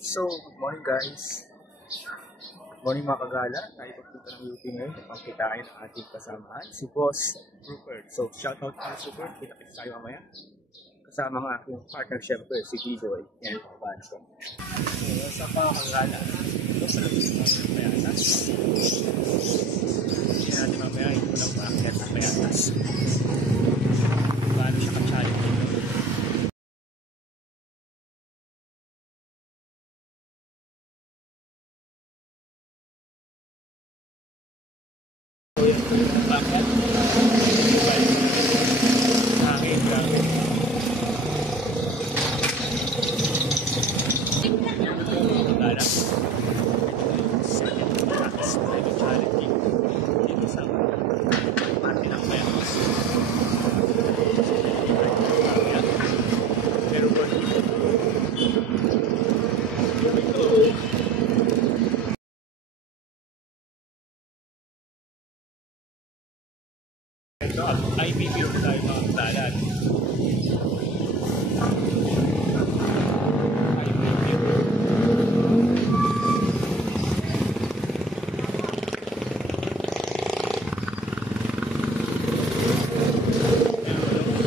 So, good morning guys. Good morning mga kagala. Tayo pagpunta ng UP ngayon. Pagkitain ang ating kasamahan, si Boss Rupert. So, shoutout to si Rupert. Kita-kita tayo mamaya. Kasama ang aking partner syempre, si Gijoy and Bancho. So, sa mga kagala, ito sa labas ng Payatas. Hindi natin mamaya, ito lang maakyat sa Payatas. Paano siya ka-challenge dito? Bakit? Hangin grabe. Wala na. Tapos medyo challenging dito sa parte ng Payatas. Pero po ito, IPP tayo mga katalan.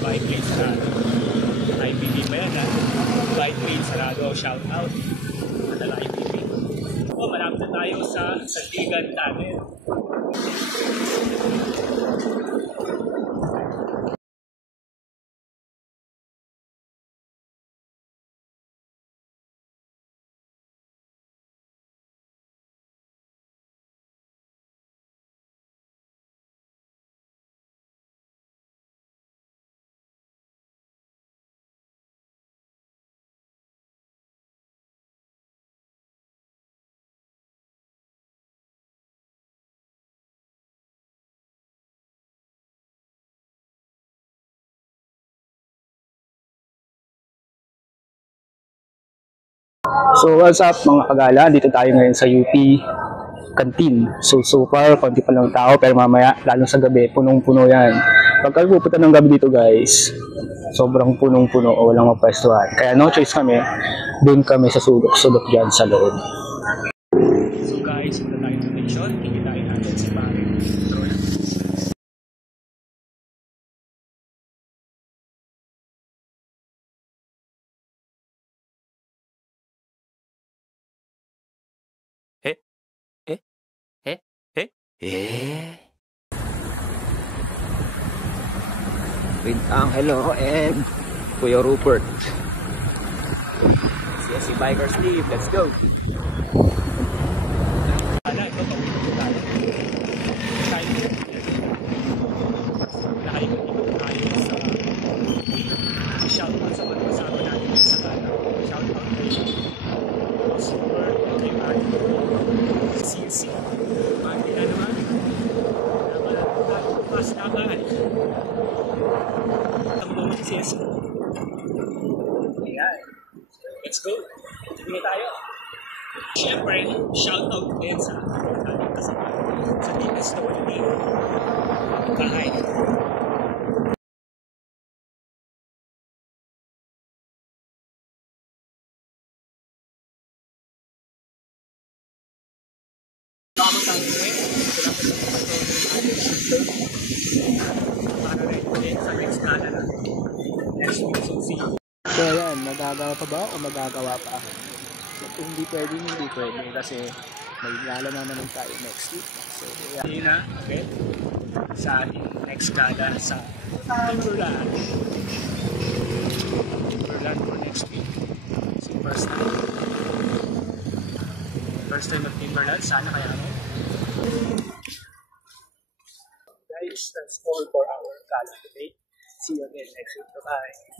Bike lane sarado. IPP pa yan ha. Bike lane sarado. Shout out. Madala IPP. O, malapit na tayo sa Sandigan Tunnel. So what's up mga kagala, dito tayo ngayon sa UP Canteen. So far, konti pa lang tao pero mamaya, lalo sa gabi, punong-puno yan. Pag kayo pupunta ng gabi dito guys, sobrang punong-puno o walang mapwestuhan. Kaya no choice kami, doon kami sa sulok-sulok dyan sa loob. So guys, punta tayo sa station, kikitain natin si Pare. Bintang, hello, and Kuya Rupert. Si Biker Steve, let's go. Ito, pag-ikot tayo. Nakaikot-ikot tayo sa shoutout sa mga kasama natin sa Gala. Shoutout kay Super, kay Marty, CC, Marty na naman. Pas naman. Ang si CC. Ayan. Let's go. Hindi tayo. Siyempre, shoutout din sa ating kasama sa Team Story Team. Kahay. Tama tayo rin. Paano rin ulit sa next kala na. Next week, so see you. So ayan, magagawa pa ba o magagawa pa? Kung hindi pwede kasi may lala naman tayo next week. So yeah. Hindi na, okay? Sa ating next kala sa Timberland. Timberland for next week. So first time of Timberland, sana kaya ano? Guys, that's all for our kala today. See you again next week. Bye-bye.